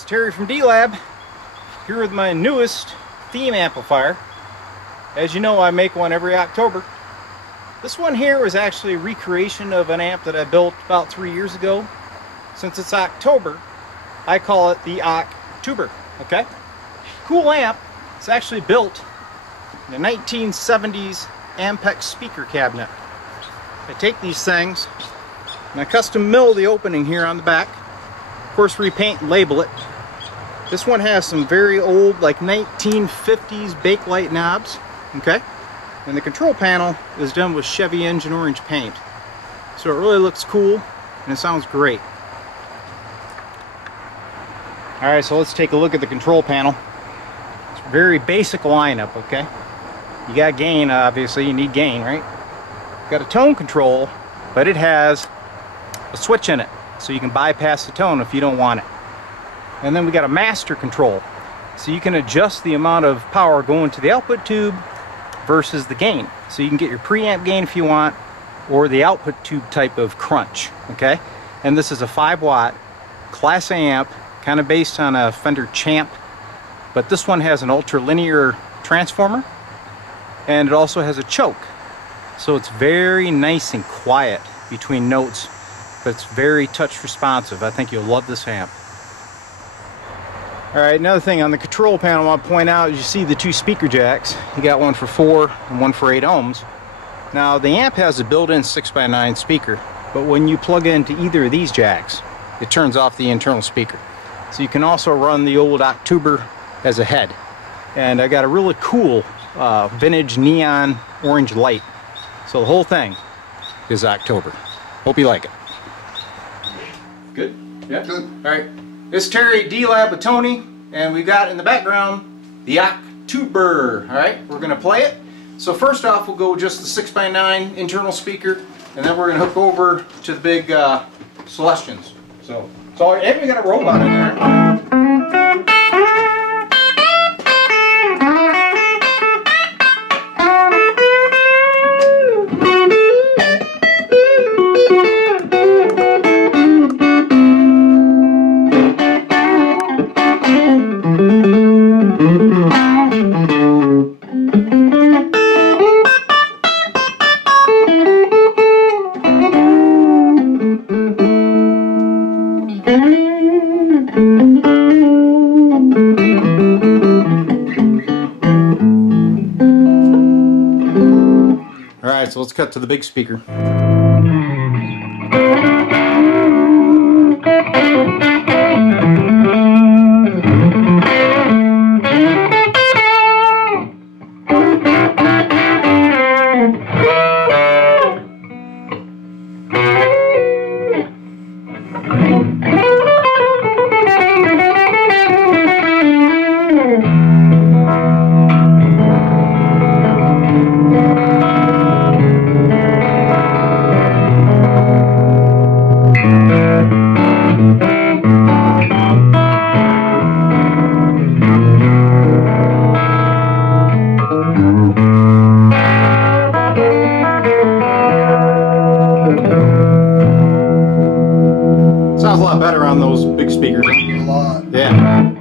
It's Terry from D-Lab, here with my newest theme amplifier. As you know, I make one every October. This one here was actually a recreation of an amp that I built about 3 years ago. Since it's October, I call it the Octuber, okay? Cool amp. It's actually built in a 1970s Ampex speaker cabinet. I take these things and I custom mill the opening here on the back. Of course, repaint and label it. This one has some very old, like 1950s Bakelite knobs, okay? And the control panel is done with Chevy engine orange paint. So it really looks cool and it sounds great. Alright, so let's take a look at the control panel. It's a very basic lineup, okay? You got gain, obviously, you need gain, right? You got a tone control, but it has a switch in it, so you can bypass the tone if you don't want it. And then we got a master control, so you can adjust the amount of power going to the output tube versus the gain. So you can get your preamp gain if you want, or the output tube type of crunch, okay? And this is a 5-watt Class A amp, kind of based on a Fender Champ, but this one has an ultra-linear transformer, and it also has a choke. So it's very nice and quiet between notes, but it's very touch responsive. I think you'll love this amp. Alright, another thing on the control panel I want to point out is you see the two speaker jacks. You got one for 4 and one for 8 ohms. Now the amp has a built-in 6x9 speaker, but when you plug into either of these jacks, it turns off the internal speaker. So you can also run the old Octuber as a head. And I got a really cool vintage neon orange light. So the whole thing is October. Hope you like it. Good? Yeah? Good. Alright. This is Terry, D-Lab with Tony, and we got in the background the Octuber. Alright, we're going to play it. So first off, we'll go just the 6x9 internal speaker, and then we're going to hook over to the big Celestians. So and we got a robot in there. Alright, so let's cut to the big speaker. Sounds a lot better on those big speakers. A lot. Yeah.